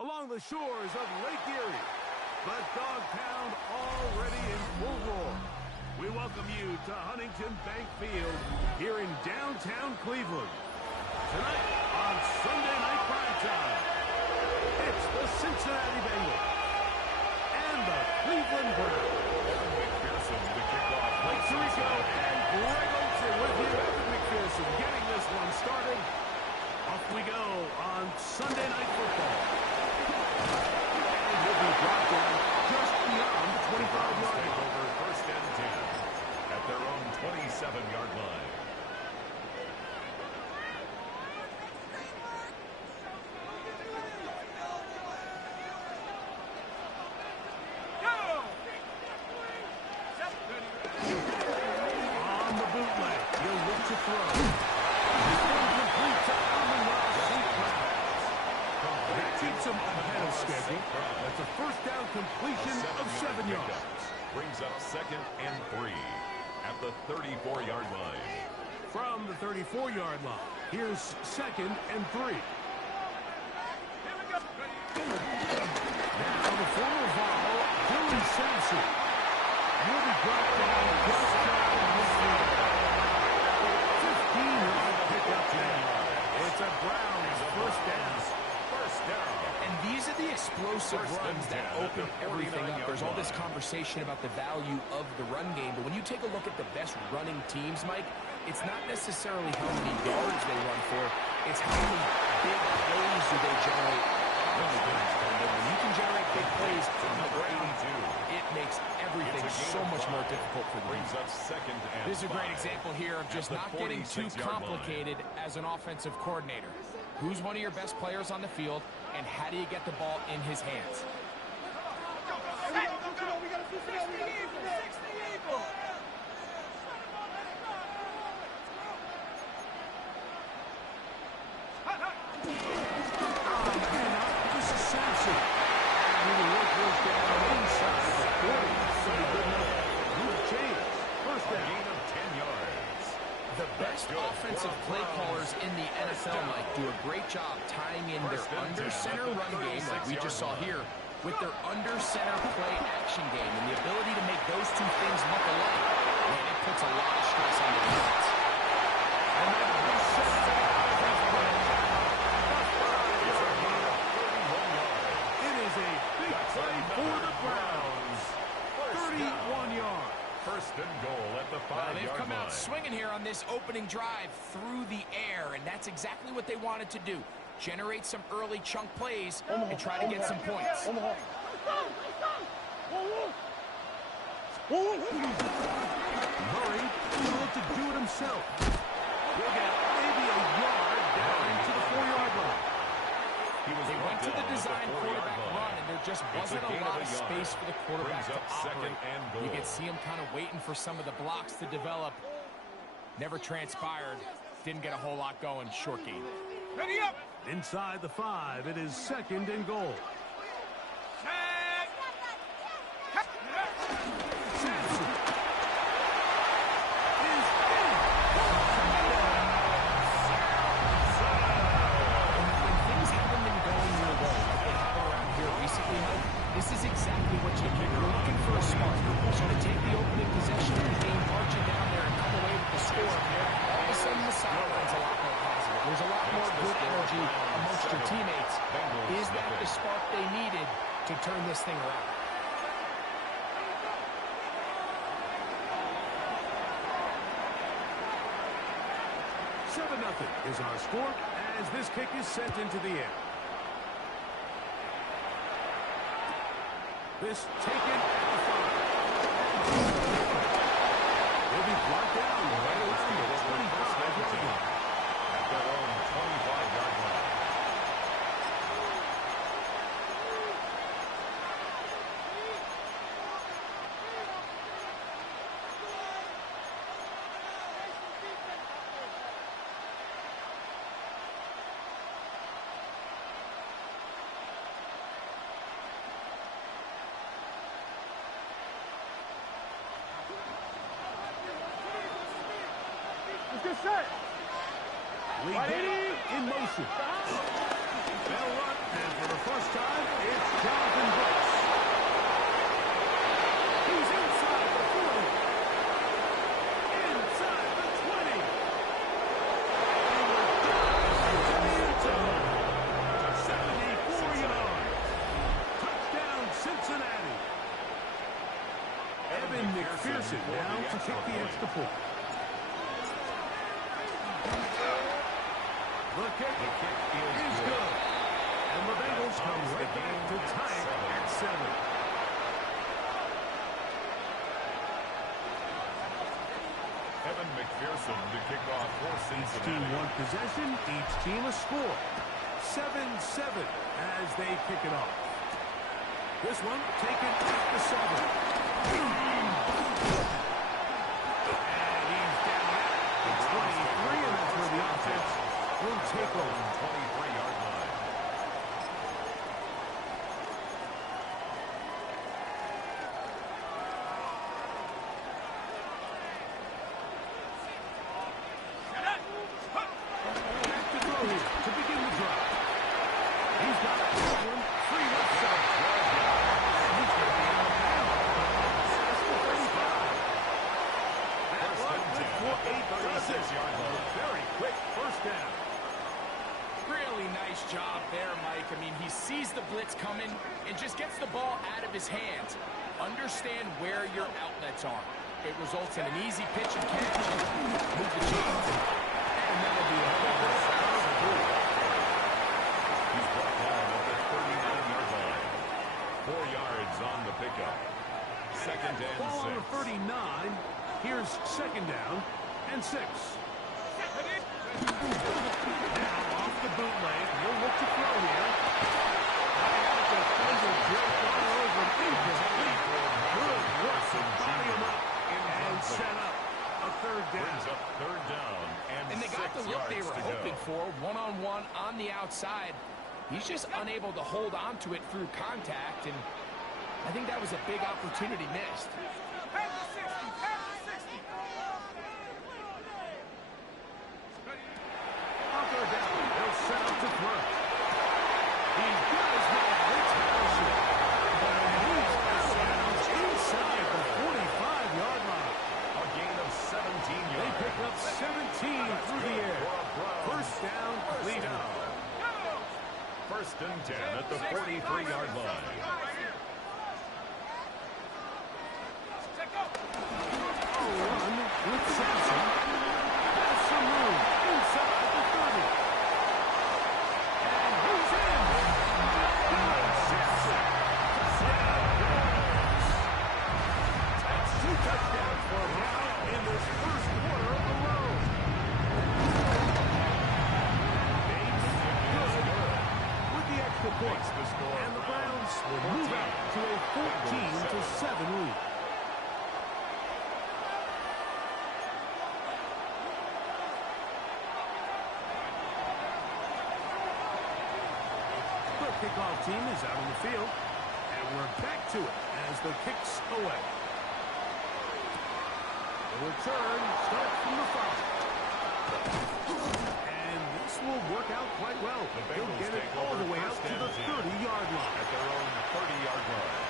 along the shores of Lake Erie. The Dog Pound already in full roar. We welcome you to Huntington Bank Field here in downtown Cleveland. Tonight on Sunday Night Primetime, it's the Cincinnati Bengals and the Cleveland Browns. Evan McPherson to kick off. Mike Tirico and Greg Olsen with you. Evan McPherson getting this one started. Off we go on Sunday Night Football. And will be brought down just beyond the 25-yard line. Over first and 10 at their own 27-yard line. On the bootleg, he'll look to throw. Incomplete to Amon-Ra St. Brown. That keeps him ahead of schedule. That's a first down completion of 7 yards. Brings up second and 3 at the 34-yard line. From the 34-yard line, here's second and 3. Now the former Vol, Dylan Sampson. Will be brought down just shy of the field. 15-yard pickup there. It's a Browns first down. First down. And these are the explosive runs that open everything up. There's all this conversation about the value of the run game, but when you take a look at the best running teams, Mike, it's not necessarily how many yards they run for, it's how many big plays do they generate. When you can generate big plays on the ground, it makes everything so much more difficult for the Brings up second and This is a great 5 example here of just at the not getting too 46-yard complicated as an offensive coordinator. Who's one of your best players on the field, and how do you get the ball in his hands? This is Sampson. The work goes down inside the 40. So good enough. Move change. First down. Gain of 10 yards. The best offensive play callers in the NFL, Mike, do a great job tying in their under-center run game, like we just saw here, with their under-center play action game. And the ability to make those two things look alike, man, it puts a lot of stress on the defense. And then it is a big play for the Browns. 31 yards. First and goal at the 5-yard They've come line. out swinging here on this opening drive through the air, and that's exactly what they wanted to do. Generate some early chunk plays and try to get some points. Murray will look to do it himself. He'll get maybe a yard down to the 4-yard line. They went to the design quarterback run, and there just wasn't a lot of space for the quarterback to operate. You could see him kind of waiting for some of the blocks to develop. Never transpired. Didn't get a whole lot going. Short game. Ready up! Inside the 5, it is second and goal. Sampson is in. When things haven't been going your way like they have around here recently, Mike, this is exactly what you do. You're looking for a spark. So to take the opening possession of the game, marching down there and come away with the score, all of a sudden the sideline's a lot more positive. There's a lot more good energy amongst your teammates. Is that the spark they needed to turn this thing around? Nothing is our score as this kick is sent into the air. This taken at the 5. Will be brought down right around the 25-yard line. At their own 25-yard line. Lee Getty in motion. They'll run And for the first time, it's Jonathan Brooks. He's inside the 40. Inside the 20. He was to the end zone. 74 yards. Touchdown, Cincinnati. Evan McPherson now to kick the extra point. The kick is good. And the Bengals come right back to tie it at 7. Evan McPherson to kick off for Cincinnati. Each team one possession, each team a score. 7-7 as they kick it off. This one taken at the 7. And he's down at the 23, and that's where the offense will take over. 23-yard line. Back to throw here to begin the drive. He's got this one free left side. And he's going to be out of bounds. That's the 35. That run good for a 36-yard line. Very quick first down. Really nice job there, Mike. I mean, he sees the blitz coming and just gets the ball out of his hands. Understand where your outlets are. It results in an easy pitch and catch and move the chains. And that'll be a first down. He's brought down at the 39-yard line. 4 yards on the pickup. Second and Ball on 6. the 39. Here's second down and 6. Now off the bootleg. He'll look to throw here. Defender jumped all over incomplete. Good work to body him up and set up a third down. Brings up third down And they got the look they were hoping for, one-on-one on the outside. He's just unable to hold on to it through contact, and I think that was a big opportunity missed. On third down, they'll set up to throw. He's got his man. It's Harrison. And he's out of bounds inside the 45-yard line. A gain of 17 yards. They pick up 17 through the air. First down, Cleveland. First and 10 at the 43-yard line. A run with Sampson. Has some room inside the 30. And he's in. Dylan Sampson. That's 2 touchdowns for him now in this first quarter of the road. Bates good with the extra point. And the Browns will move out to a 14-7 lead. The kickoff team is out on the field, and we're back to it as the kick's away. The return starts from the 5. And this will work out quite well. They'll get it all the way out to the 30-yard line. At their own 30-yard line.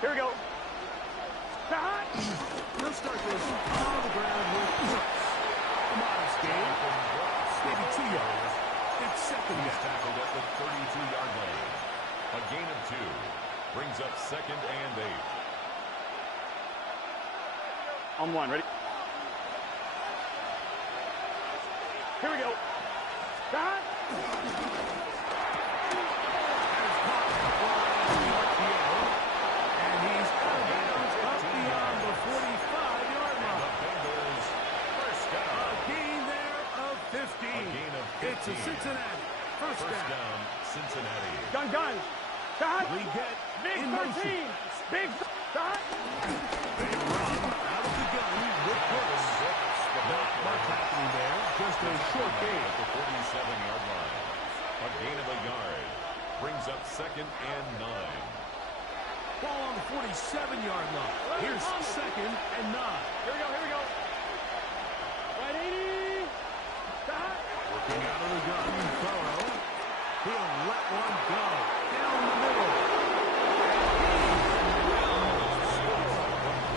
Here we go. They'll start this on the ground with Brooks. A modest gain, maybe 2 yards. It's second He's down. tackled at the 32-yard line. A gain of 2. Brings up second and 8. On 1, ready? Here we go. And he's out of bounds up beyond the 45-yard line. Bengals first A down. gain there of 15. A gain of It's a 15. Cincinnati first First down. down, Cincinnati. Gun. Shot. We get Big in motion. 13. Big shot. They run out of the gun with Brooks. Not much happening there. Just a short gain. At the 47-yard line. A gain of a yard. Brings up 2nd and 9. Ball on the 47-yard line. Here's 2nd and 9. Here we go, here we go. Right 80. Working out of the gun, Burrow. He'll let one go. Down the middle.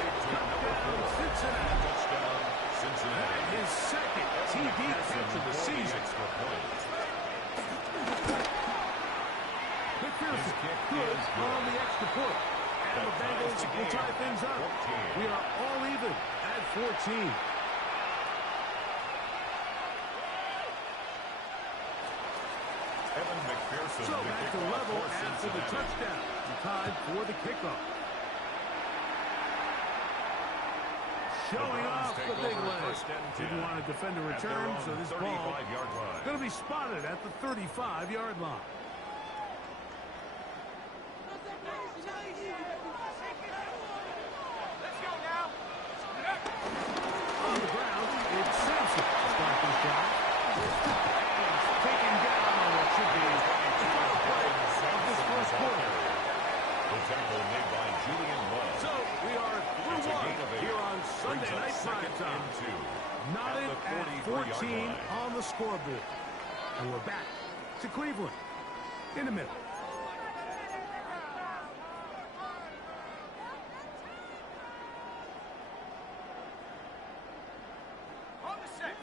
Touchdown, Cincinnati. Touchdown, Cincinnati. His second TD catch of the season. Extra point. McPherson good on the extra point. And the Bengals will tie things up. We are all even at 14. Evan McPherson. So back to level after the touchdown. Time for the kickoff. Showing off the big leg. Didn't want to defend a return, so this ball going to be spotted at the 35-yard line. On the ground, it's Sampson. Start this drive. Taken down on what should be the final play of this first quarter. The tackle made by Julian Love. So we are through one here on Sunday Night Primetime. Knotted at 14 on the scoreboard. And we're back to Cleveland in a minute.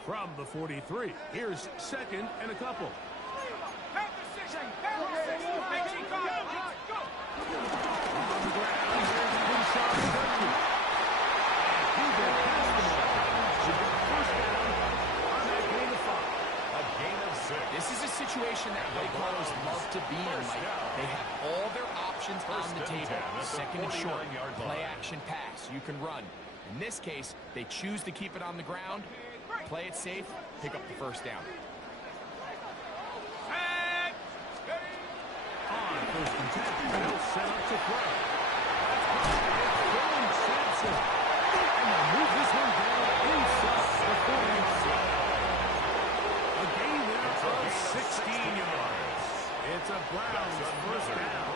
From the 43, here's 2nd and a couple. On the ground, here's Quinshon Judkins. And he got past the ball. She got first down on that gain of 5. A gain of 6. This is a situation that play callers love to be in, Mike. They have all their options on the table. Second and short, play action pass. You can run. In this case, they choose to keep it on the ground, play it safe, pick up the first down. On first and 10, they'll set up to play. It's Dylan Sampson. And they'll move this one down inside the 47. A gain there of 16 yards. It's a Browns first down.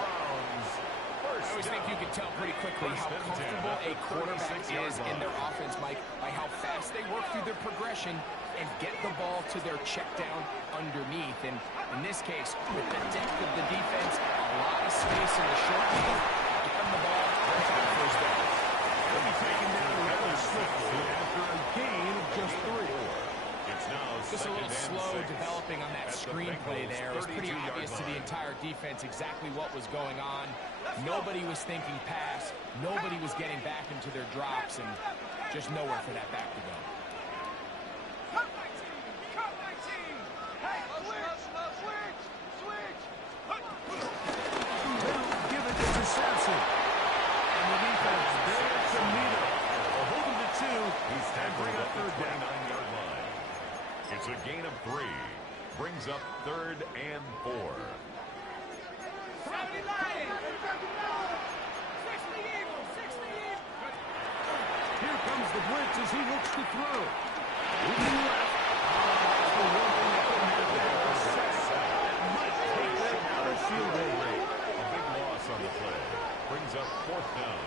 I always think you can tell pretty quickly how comfortable a quarterback is in their offense, Mike, by how fast they work through their progression and get the ball to their check down underneath. And in this case, with the depth of the defense, a lot of space in the short game, get them the ball, first down. They'll be taken down rather swiftly after a gain of just 3. It's now just a little slow 2nd and 6. developing on that screenplay there. It was pretty obvious to the entire defense exactly what was going on. Nobody was thinking pass. Nobody was getting back into their drops, and just nowhere for that back to go. They'll give it to Sampson. And the defense there to meet him. They'll hold him to 2 and bring up third down. 29-yard line. It's a gain of 3. Brings up 3rd and 4. Here comes the blitz as he looks to throw. Moving left. That's the one thing that couldn't have been a sack. That might take them out of field goal range. A big loss on the play. Brings up 4th down.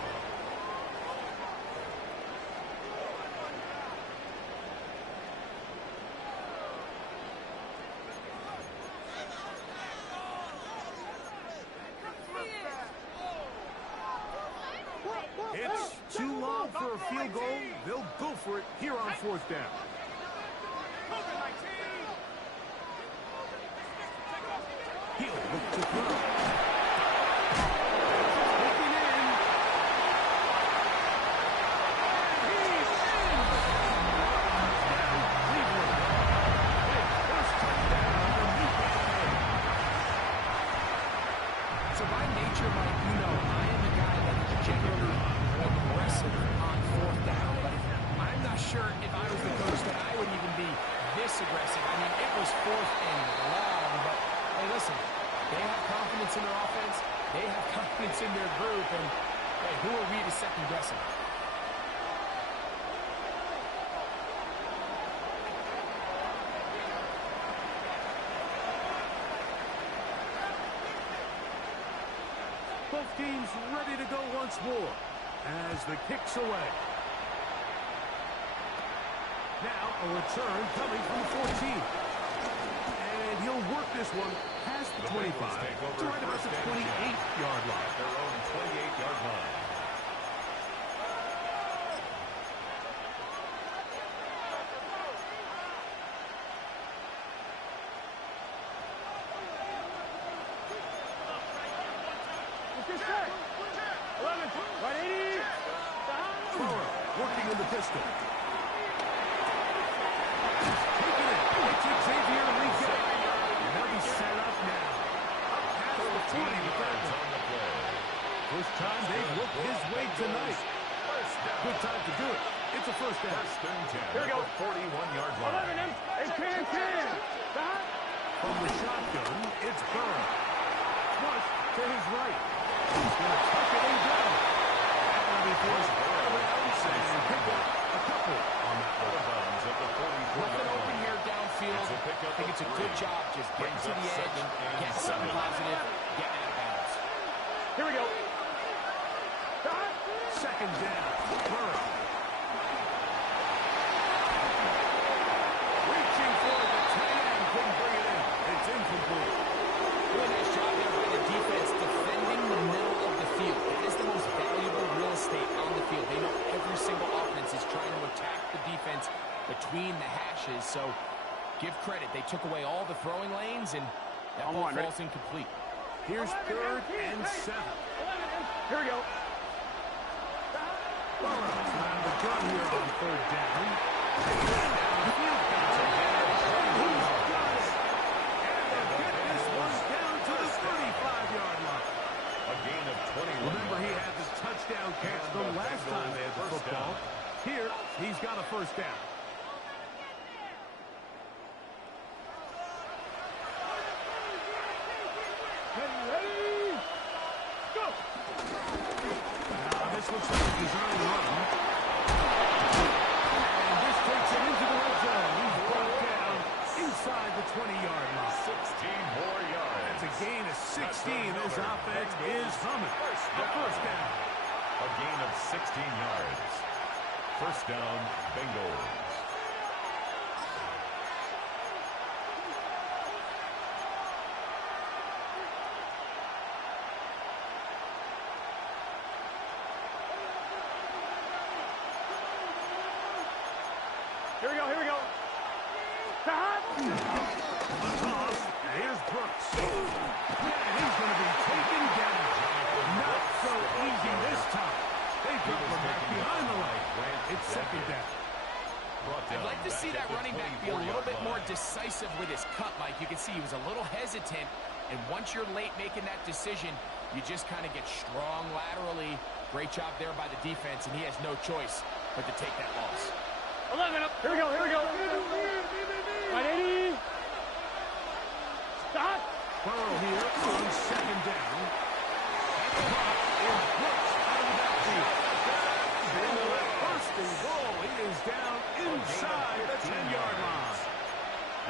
It's too long for a field goal. They'll go for it here on 4th down. He'll look to throw. Taken in. He's in. Down Cleveland. His first touchdown of the new campaign. So by nature, Mike, you know, I am a guy that is generally more aggressive on 4th down, but I'm not sure if I was the coach that I would even be this aggressive. I mean, it was 4th and long, but hey, listen, they have confidence in their offense, they have confidence in their group, and hey, who are we to second guess them? Both teams ready to go once more as the kick's away. Now a return coming from the 14. And he'll work this one past the 25 to right about the 28-yard line. At their own 28-yard line. Working in the pistol. Taking it. It's Xavier League. And they'll be set up now. Up past the 40 yards on the play. First time they've looked his way tonight. Good time to do it. It's a first down. First and 10. Here we go. 41-yard line. From the shotgun, it's Burrow. Flush to his right. He's going to tuck it in down. And he forced Burrow and pick up a couple on that one. At the 44-yard Nothing open line. here downfield. I think it's a good job just getting to the edge, getting something positive, getting out of bounds. Here we go. Second down. Burrow. Reaching for it. The tight end couldn't bring it in. It's incomplete. Really nice job there by the defense defending the middle of the field. That is the most valuable real estate on the field. They know every single offense is trying to attack the defense between the hashes. So give credit. They took away all the throwing lanes, and that ball falls incomplete. Here's 3rd and 7. Here we go. Burrow out of the gun here on 3rd down. He's got it. And they'll get this one down to the 35-yard line. A gain of 21. Remember, he had the touchdown catch the last time they had the football. Here, he's got a first down. Ready? Go! This looks like a design run. And this takes him into the red zone. He's brought down inside the 20-yard line. 16 more yards. That's a gain of 16. This offense is humming. The first down. A gain of 16 yards. First down, Bengals. Here we go, here we go. A toss. Here's Brooks. And he's going to be taken down. Not so easy this time. They drop him back behind the line. It's second down. I'd like to see that running back be a little bit more decisive with his cut, Mike. You can see he was a little hesitant, and once you're late making that decision, you just kind of get strong laterally. Great job there by the defense, and he has no choice but to take that loss. 11 up. Here we go, here we go. Right, 80. Stop. Burrow here on second down. And the clock is Brooks out of the backfield. And the first and goal, he is down inside the 10-yard line.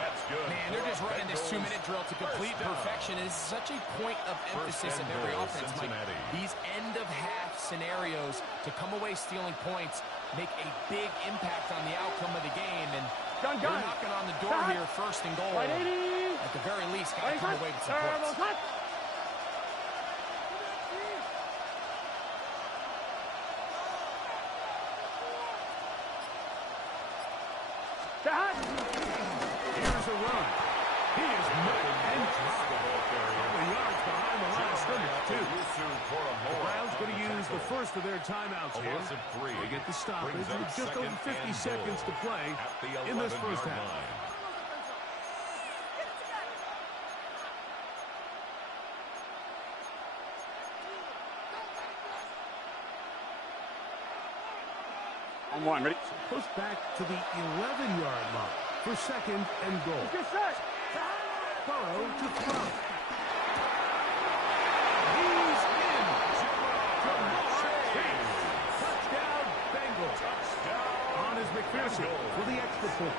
That's good. Man, they're just running this 2-minute drill to complete perfection. It is such a point of emphasis of every offense, Mike. These end-of-half scenarios to come away stealing points make a big impact on the outcome of the game. And they're knocking on the door here, first and goal. Right, 80. At the very least, got to come away with some points. Here's a run. He is met and dropped. Couple yards behind the line of scrimmage, too. The Browns going to use the first of their timeouts here. They get the stoppage with just over 50 seconds to play in this first half. On one, ready? Push back to the 11-yard line for second and goal. Get set. Burrow to throw. He's in. Touchdown, Bengals. On is McPherson for the extra point.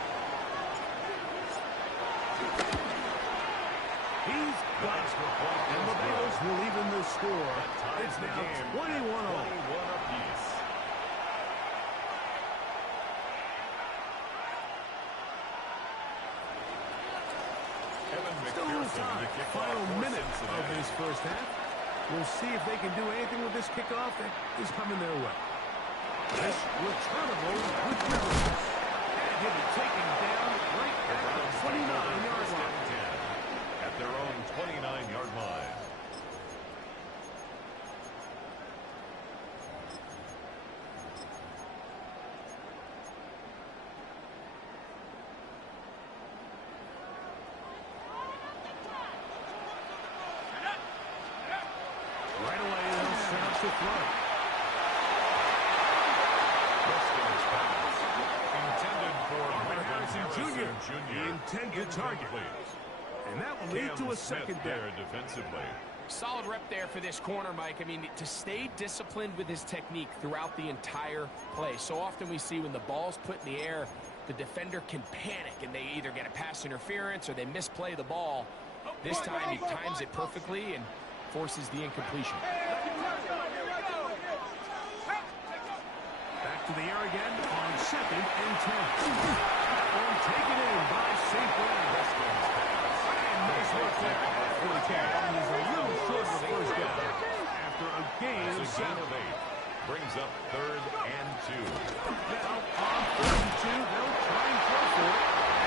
He's got it. And the Bills will even the score. It's now 21-all. 21 apiece. Still a little time. Final minutes of this first half. We'll see if they can do anything with this kickoff that is coming their way. This returnable with Rivers. And he'll be taken down right at the 29-yard line. At their own 29-yard line. Right away, they'll set up the throw. Preston's pass. Intended for Marvin Harrison Jr. Jr. The intended target. And that will lead to a second down. there defensively. Solid rep there for this corner, Mike. I mean, to stay disciplined with his technique throughout the entire play. So often we see when the ball's put in the air, the defender can panic, and they either get a pass interference or they misplay the ball. This time he times it perfectly and forces the incompletion. Back to the air again on 2nd and 10. That one taken in by St. Brown. And nice work there after the catch. He's a little short of the first down after a gain of 7. Brings up 3rd and 2. Now on 3rd and 2, they'll try and throw for it.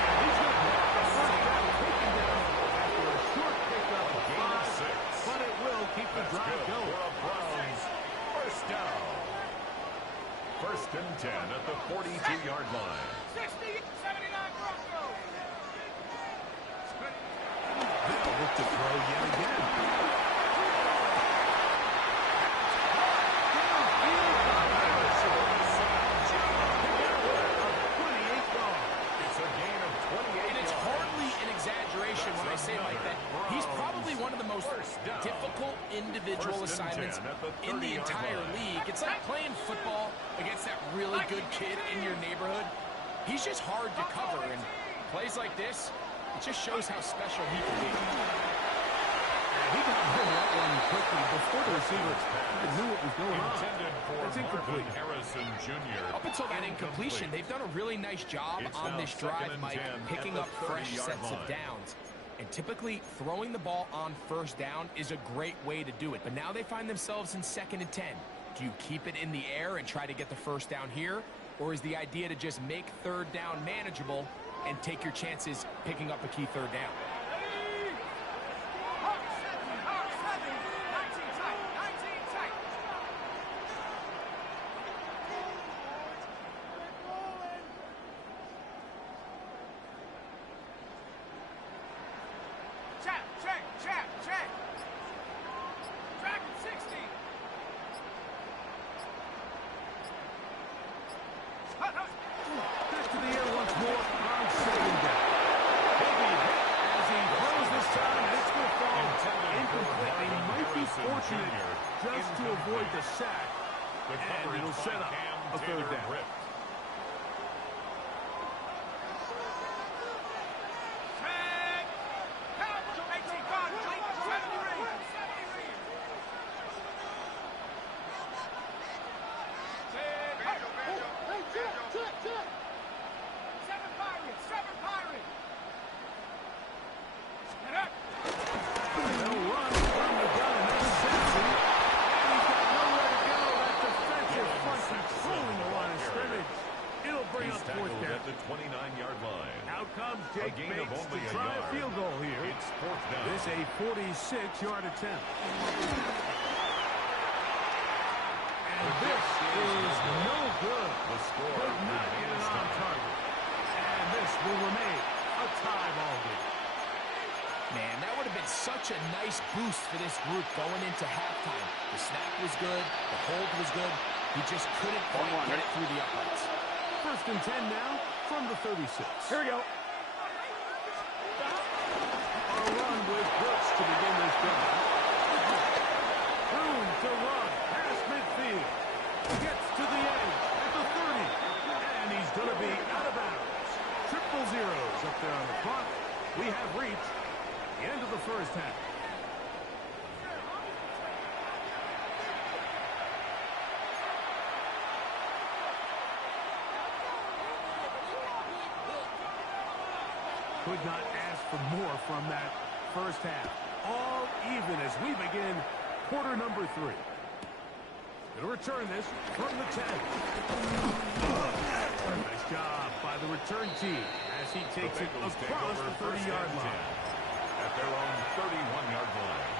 And he's going to have the first down taken down after a short pickup of 5. But it will keep the drive going. First down. 1st and 10 at the 42-yard line. 60, 79 Broncos. They'll look to throw yet again. It's a gain of 28. And it's hardly an exaggeration when I say like that. He's probably one of the most difficult individual assignments in the entire league. It's like playing football against that really good kid in your neighborhood. He's just hard to cover, and plays like this, it just shows how special he can be. He got rid of that one quickly before the receiver knew what was going on. Intended for It's incomplete. Marvin Harrison Jr. Up until that incompletion, they've done a really nice job It's on now this 2nd drive, and Mike, 10 at picking the up fresh 30-yard sets of line. downs. And typically, throwing the ball on 1st down is a great way to do it. But now they find themselves in 2nd and 10. Do you keep it in the air and try to get the first down here? Or is the idea to just make 3rd down manageable and take your chances picking up a key 3rd down? Check. Dragon 60. Back to the air once more on 2nd down. He'll be hit as he throws this time. It's going to fall incomplete. They might be fortunate just to avoid the sack. And it'll set up a 3rd down. At the 29-yard line. Out comes Jake A gain of Bates only to a try yard. a field goal here. It's 4th down. This a 46-yard attempt. And this is no good. The score Could not get it on target. And this will remain a tie ball game. Man, that would have been such a nice boost for this group going into halftime. The snap was good. The hold was good. He just couldn't quite get it through the uprights. 1st and 10 now from the 36. Here we go. A run with Brooks to begin this drive. Room to run past midfield. Gets to the edge at the 30. And he's going to be out of bounds. 000 up there on the clock. We have reached the end of the first Could not ask for more from that first half. All even as we begin quarter number 3. Going to return this from the 10. Nice job by the return team as he takes it across the 30-yard line. At their own 31-yard line.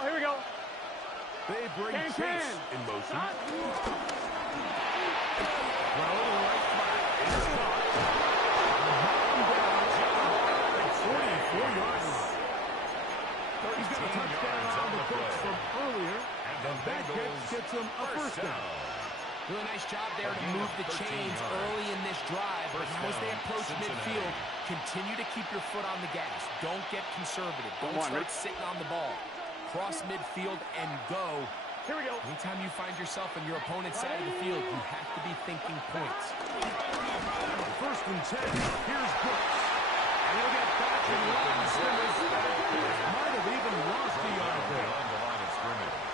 Here we go. They bring Can. Chase in motion. Stop. Well, to the right spot. It's caught. Down. 44-yard line. He's got a touchdown on the books from earlier, and that gets him a first down. Really nice job there to move the chains early in this drive. But now as they approach midfield, continue to keep your foot on the gas. Don't get conservative. Don't start sitting on the ball. Cross midfield and go. Here we go. Anytime you find yourself on your opponent's side of the field, you have to be thinking points. First and 10. Here's Brooks. And he'll get back in line of scrimmage. Might have even lost a yard there.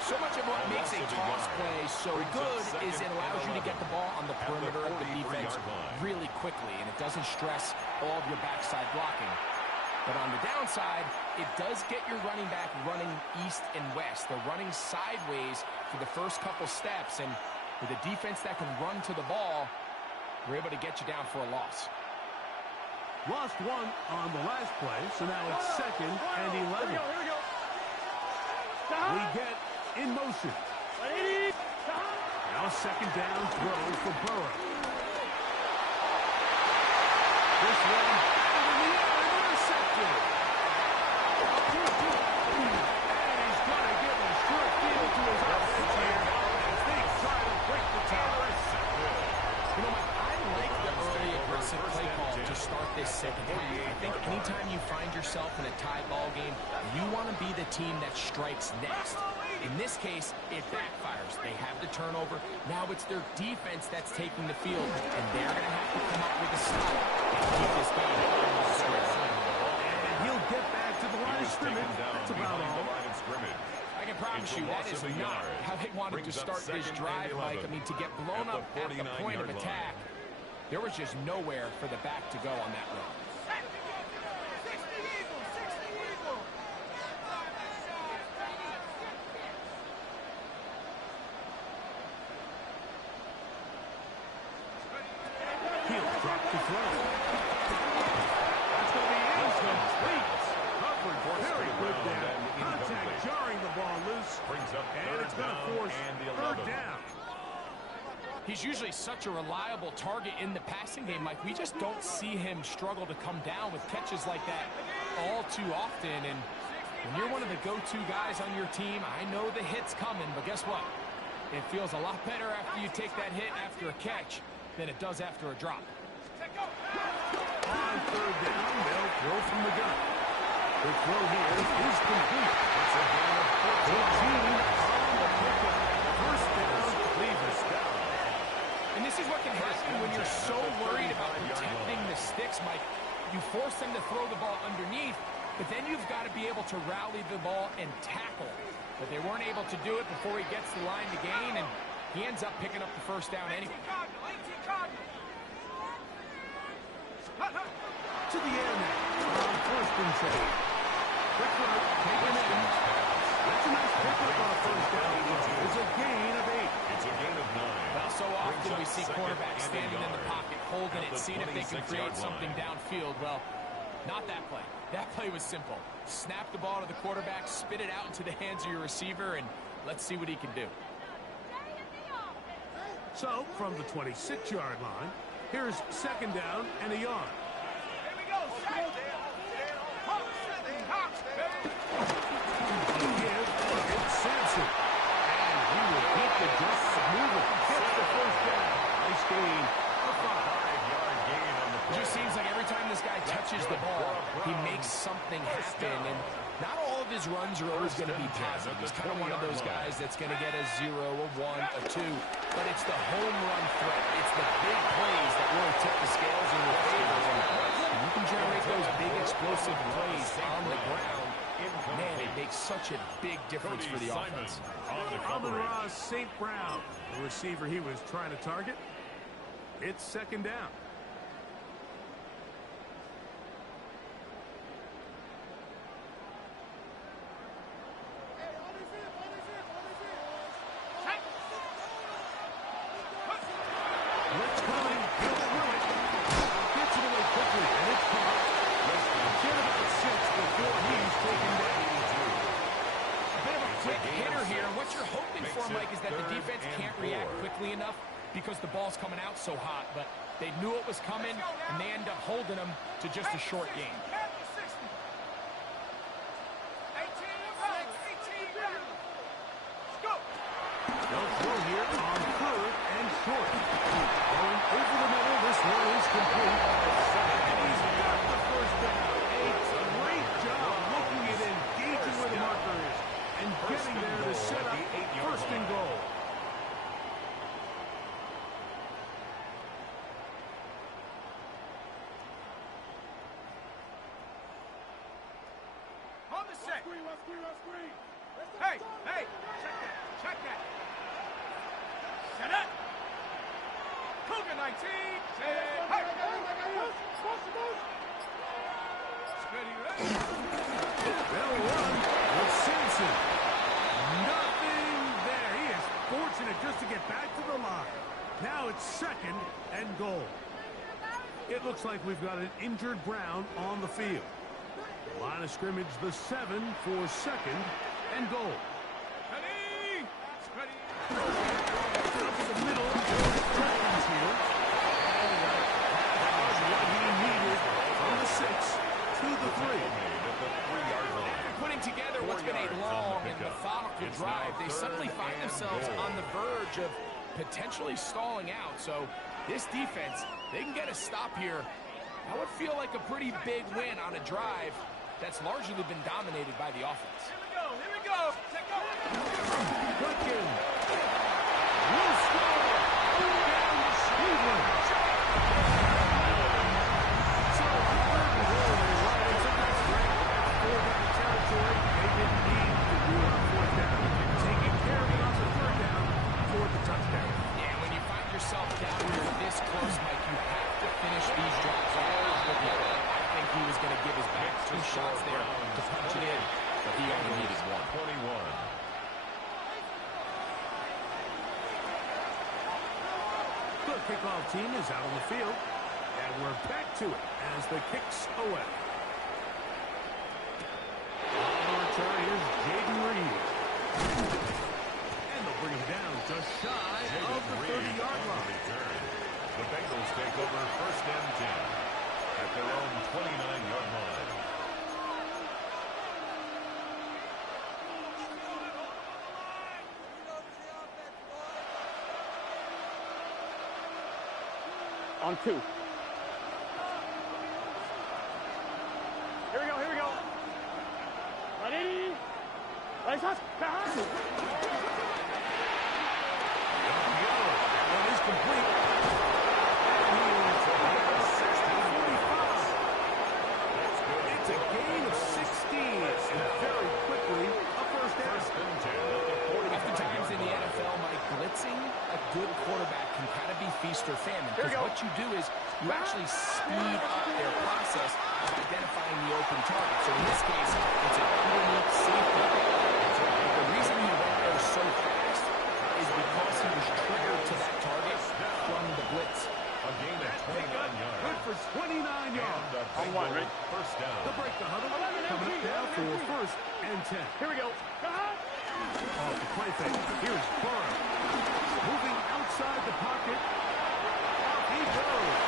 So much of what makes a toss play so good is it allows you to get the ball on the perimeter of the defense really quickly, and it doesn't stress all of your backside blocking. But on the downside, it does get your running back running east and west. They're running sideways for the first couple steps, and with a defense that can run to the ball, we're able to get you down for a loss. Lost one on the last play, so now it's 2nd and 11. Here we go. We get in motion. Now 2nd down throw for Burrow. This one in the air, intercepted. And he's going to give a short field to his offense here as they try to break the tie. You know what? I like the early aggressive play call to start this second half. I think anytime you find yourself in a tie ball game, you want to be the team that strikes next. In this case, it backfires. They have the turnover. Now it's their defense that's taking the field, and they're going to have to come up with a stop and keep this game almost square. And he'll get back to the line of scrimmage. That's about all. I can promise you that is not how they wanted to start this drive, Mike. I mean, to get blown up at the point of attack, there was just nowhere for the back to go on that run. He'll drop the throw. That's going to be incomplete. Covered very good down. Contact jarring the ball loose. And it's going to force 3rd down. He's usually such a reliable target in the passing game, Mike. We just don't see him struggle to come down with catches like that all too often. And when you're one of the go-to guys on your team, I know the hit's coming, but guess what? It feels a lot better after you take that hit after a catch than it does after a drop. On 3rd down, they'll throw from the gun. The throw here is complete. It's a gain of 14 on the pickup. First down, Cleveland. And this is what can happen when you're so worried about protecting the sticks, Mike. You force them to throw the ball underneath, but then you've got to be able to rally the ball and tackle. But they weren't able to do it before he gets the line to gain, and he ends up picking up the first down anyway. To the air now on 1st and 10. Quick route, taken in. That's a nice pickup on 1st down. It's a gain of 8. It's a gain of 9. Well, so often we see quarterbacks standing in the pocket, holding it, seeing if they can create something downfield. Well, not that play. That play was simple. Snap the ball to the quarterback, spit it out into the hands of your receiver, and let's see what he can do. So, from the 26-yard line, here's 2nd down and a yard. It's Sampson. And he will keep the Jets moving. Gets the first down. Nice gain. A 5-yard gain on the play. It just seems like every time this guy touches the ball, he makes something happen. And not all of his runs are always going to be positive. He's kind of one of those guys that's going to get a 0, a 1, a 2. But it's the home run threat. It's the big plays that really tip the scales in your favor. And you can generate those big explosive plays on the ground. Man, it makes such a big difference for the offense. Amon-Ra St. Brown, the receiver he was trying to target. It's second down. Because the ball's coming out so hot, but they knew it was coming, and they end up holding them to just a short game. They'll throw here on third and short. Going over the middle, this one is complete. And he's got the first down. A great job looking at engaging where the marker is and getting there to set up first and goal. Hey, check that. Set up. Cougar 19. Hey. Steady, ready. They'll run with Simpson. Nothing there. He is fortunate just to get back to the line. Now it's second and goal. It looks like we've got an injured Brown on the field. Line of scrimmage, the 7 for second and goal. Ready. Steady. Up the middle, Jenkins here. And what he needed from the 6 to the 3. Putting together what's been a long and methodical drive, they suddenly find themselves on the verge of potentially stalling out. So this defense, they can get a stop here. That would feel like a pretty big win on a drive that's largely been dominated by the offense. Here we go. Take over. Quicken. Will score. Down to Cleveland. So on third and goal, they run into that's great. Fourth down territory. They didn't need to do it on fourth down. Taking care of it on the third down for the touchdown. Yeah, when you find yourself down here this close, Mike, you have to finish these drives off with the other. I think he was going to give his back 2 shots there to punch it in, but he only needed 1. 21. The kickoff team is out on the field, and we're back to it as the kicks away. On the return is Jaden Reed. And they'll bring him down just shy of the 30-yard line. The Bengals take over first and 10 at their own 29-yard line. On 2. Here we go. Ready? Right shot. That one is complete. And he is at 45. It's a gain of 16, and very quickly a first down. Oftentimes in the NFL, Mike, blitzing a good quarterback can kind of be feast or famine. Because what you do is you actually speed up their process of identifying the open target. So in this case, it's a unique safety. The reason he went there so fast is because he was triggered to that target from the blitz. A gain of 29 yards. Good for 29 yards. On 1, right? First down. The break the huddle. Coming up now for first and 10. Here we go. Off the play fake. Here's Burrow. Moving outside the pocket. Off he goes.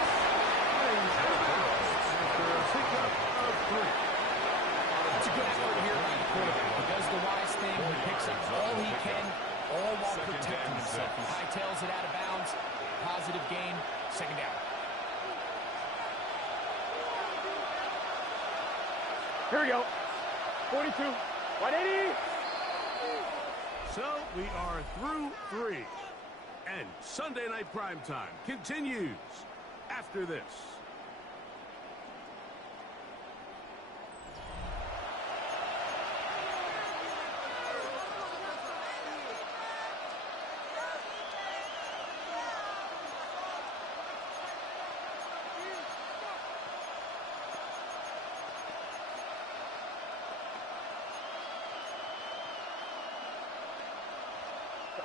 After a pickup of 3. That's a good effort here by the quarterback. He does the wise thing. He picks up all he can, all while protecting himself. He hightails it out of bounds. Positive gain. Second down. Here we go. 42. 180. So we are through 3. And Sunday Night Primetime continues after this.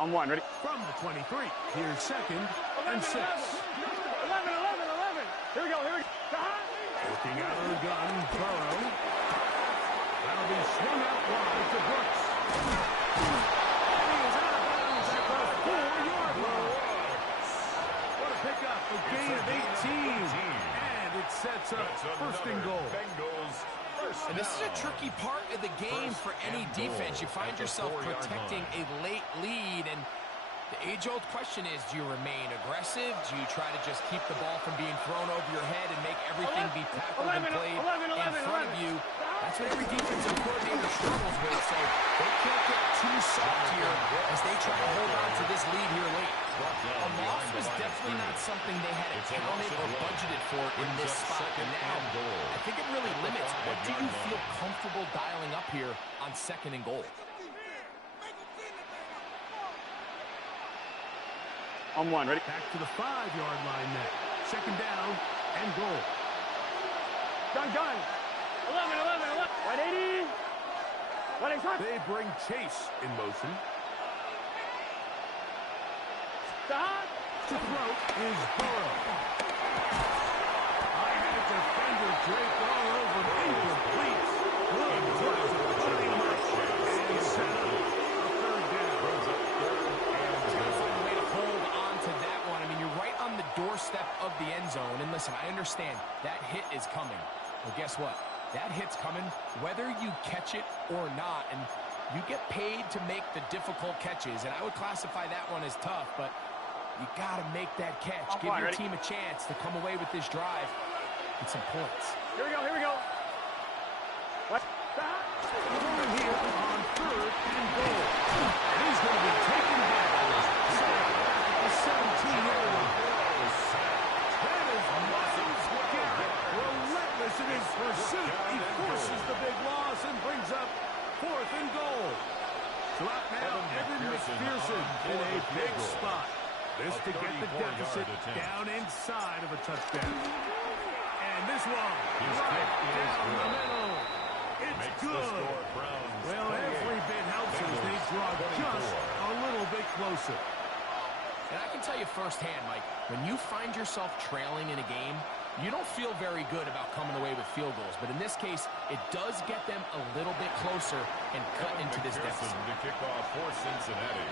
On one, ready? From the 23. Here's second and 6. 11. Here we go. Looking out of the gun, Burrow. That'll be swung out wide to Brooks. And he is out of bounds at the 4-yard line. What a pickup, a gain of 18. And it sets up first and goal. And this is a tricky part of the game for any defense. You find yourself protecting a late lead, and the age-old question is, do you remain aggressive? Do you try to just keep the ball from being thrown over your head and make everything be tackled and played in front of you? That's what every defensive coordinator struggles with, so they can't get too soft here as they try to hold on to this lead here late. A loss was definitely not something they had accounted or budgeted for in this spot, and now I think it really limits what do you feel comfortable dialing up here on second and goal. On one, ready? Back to the 5-yard line now. Second down and goal. Gun. 11. 180. They bring Chase in motion. Stop. To throw is Burrow. I had a defender draped all over incomplete. Good throw. Pretty much. And set up a third down. He's got to find a way to hold on to that one. I mean, you're right on the doorstep of the end zone. And listen, I understand that hit is coming. But guess what? That hit's coming whether you catch it or not. And you get paid to make the difficult catches. And I would classify that one as tough, but you got to make that catch. Give your team a chance to come away with this drive with some points. Here we go. What? Going here on third and goal. And he's going to be taken back. A 17-yard line. That is Myles Garrett. Relentless in his pursuit. He forces the big loss and brings up fourth and goal. So out now, Evan McPherson in a big spot. This to get the deficit down inside of a touchdown. And this one, right down the middle. It's good. Well, every bit helps as they draw just a little bit closer. And I can tell you firsthand, Mike, when you find yourself trailing in a game, you don't feel very good about coming away with field goals. But in this case, it does get them a little bit closer and cut into this deficit. To kick off for Cincinnati.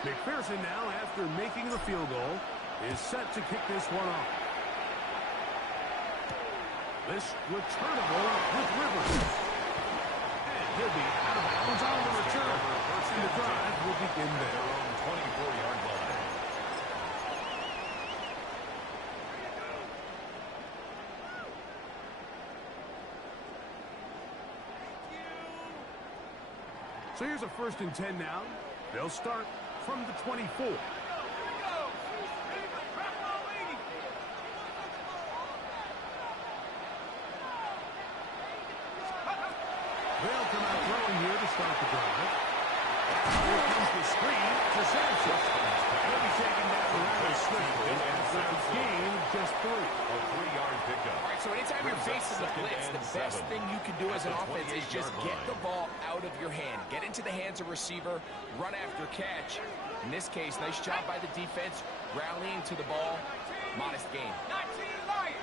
McPherson now, after making the field goal, is set to kick this one off. This returnable with Rivers. And he'll be out of bounds on the return. And the drive will begin there. Their own 24-yard line. So here's a 1st and 10 now. They'll start from the 24. They'll come out throwing here to start the drive. Here comes the screen to Sanchez. He'll be taken down rather swiftly after a gain of just 3. A 3-yard pickup. All right, so anytime you're facing the blitz, the best thing you can do as an offense is just get the ball out of your hand. Get into the hands of receiver, run after catch. In this case, nice job by the defense, rallying to the ball. Modest gain. 19 Lions.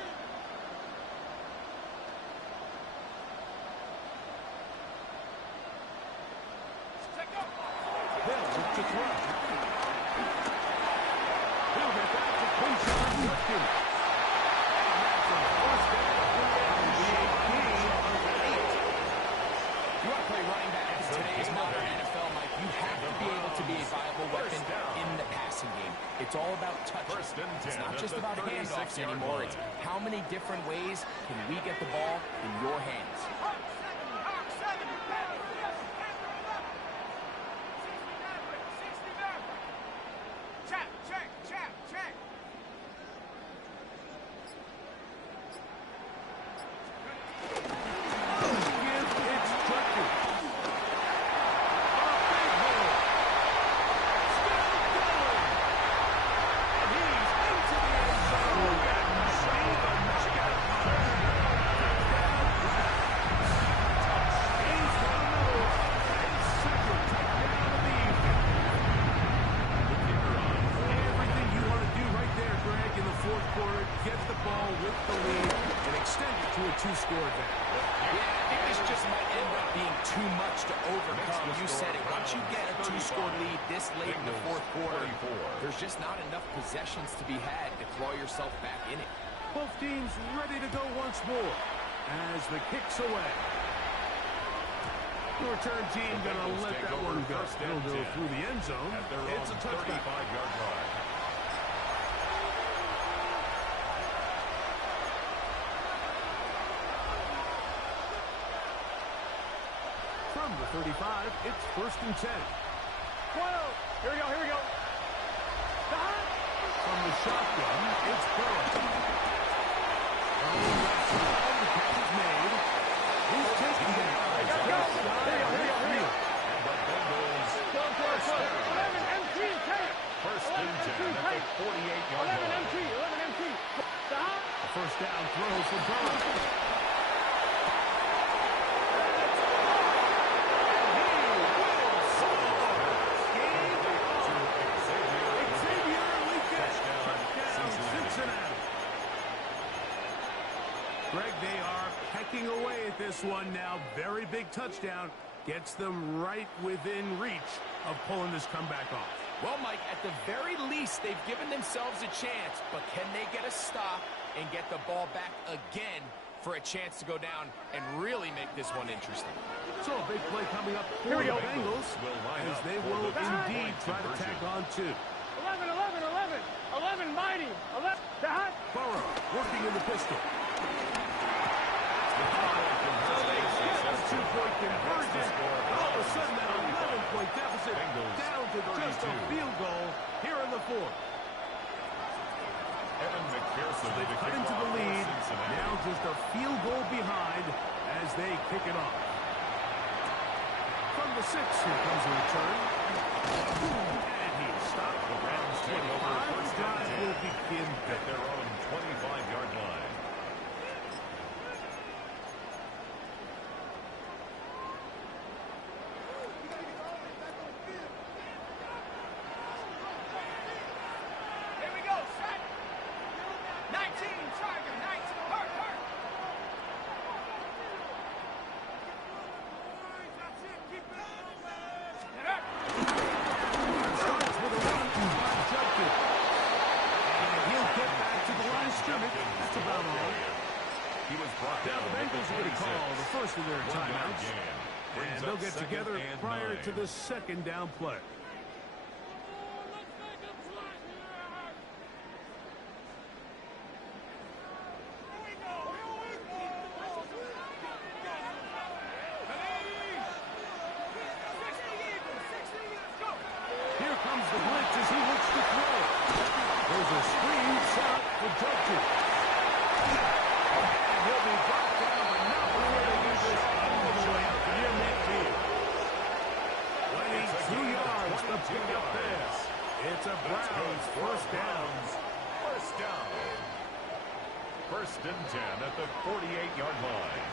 They'll look to throw. He'll get back to Quinton Judkins. And that's a first down. That'll be a gain of 8. You want to play running back in today's modern NFL, Mike, you have to be able to be a viable weapon in the passing game. It's all about touch. It's not just about handoffs anymore. It's how many different ways can we get the ball in your hands. scored that. Yeah, I think this just might end up being too much to overcome. You said it. Once you get a 2-score lead this late in the fourth quarter, there's just not enough possessions to be had to claw yourself back in it. Both teams ready to go once more as the kick's away. The return team going to let that one go. It'll go through the end zone. It's a touchback. 35-yard line. From the 35, it's 1st and 10. 12. Here we go. From the shotgun, it's Burrow. The catch is made. He's taking it. Here we go. Go for it. 11 MT, take it. First and 10 at the 48-yard 11 line. MT. A first down throw for Burrow. Greg, they are pecking away at this one now. Very big touchdown. Gets them right within reach of pulling this comeback off. Well, Mike, at the very least, they've given themselves a chance, but can they get a stop and get the ball back again for a chance to go down and really make this one interesting? So a big play coming up for the Bengals as they will indeed try to tack on 2. 11 mighty. 11. Burrow working in the pistol. Two-point conversion. All of a sudden, that 11-point deficit down to just a field goal here in the fourth. Evan McPherson. They've cut into the lead. Now just a field goal behind as they kick it off. From the 6, here comes a return. And he stopped around 25. Drive will begin At their own 25-yard line. Here we go, set. 19, Tiger, 19, hurt. That's it, keep it up. Starts with a run by Judkins. And he'll get back to the line of scrimmage. That's about all. He was brought Now down. the Bengals are going to call the first of their 1 yard timeouts. gain. And Brings they'll up get second together and prior 9. to the second down play. Here comes the blitz as he looks to throw. There's a screen shot for Judkins. And he'll be brought down, but not before they use this all the way out near midfield. 22 yards to pick up this. It's a Browns first down. First down. First and 10 at the 48-yard line.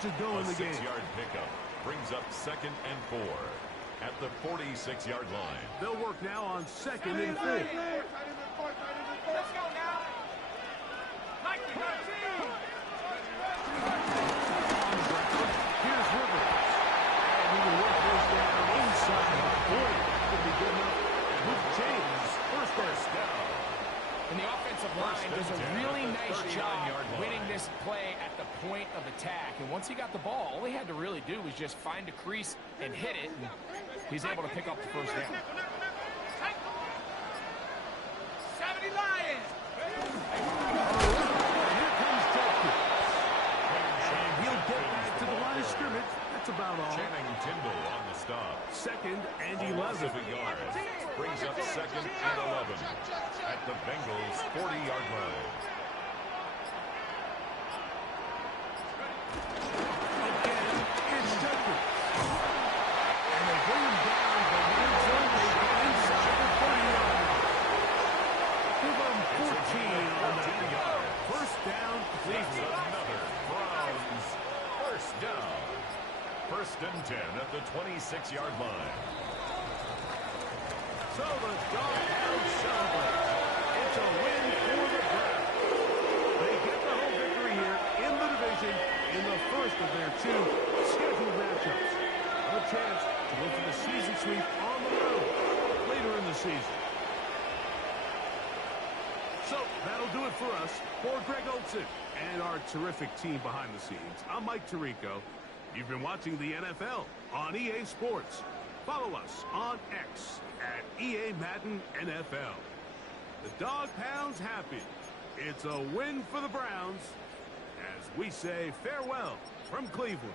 To go in the game. 6-yard pickup brings up second and 4 at the 46-yard line. They'll work now on second and 4. Let's go now. Mike, you got a team. Here's Rivers. And he can work this down inside. Boy, that could be good enough. Luke James, first down. And the offensive line does a really nice job winning this play at the point of attack. And once he got the ball, all he had to really do was just find a crease and hit it. And he's able to pick up the first down. 70 Lions. Here comes Judkins. And he'll get back to the line of scrimmage. That's about all. Channing Tindall on the stop. Second and 11. Almost a yard. Brings up second and 11 at the Bengals' 40-yard line. Again, it's Judkins. 6-yard line. So the Doghounds celebrate. It's a win for the Browns. They get the home victory here in the division in the first of their 2 scheduled matchups. A chance to look for the season sweep on the road later in the season. So that'll do it for us. For Greg Olsen and our terrific team behind the scenes, I'm Mike Tirico. You've been watching the NFL on EA Sports. Follow us on X at EA Madden NFL. The Dog Pound's happy. It's a win for the Browns as we say farewell from Cleveland.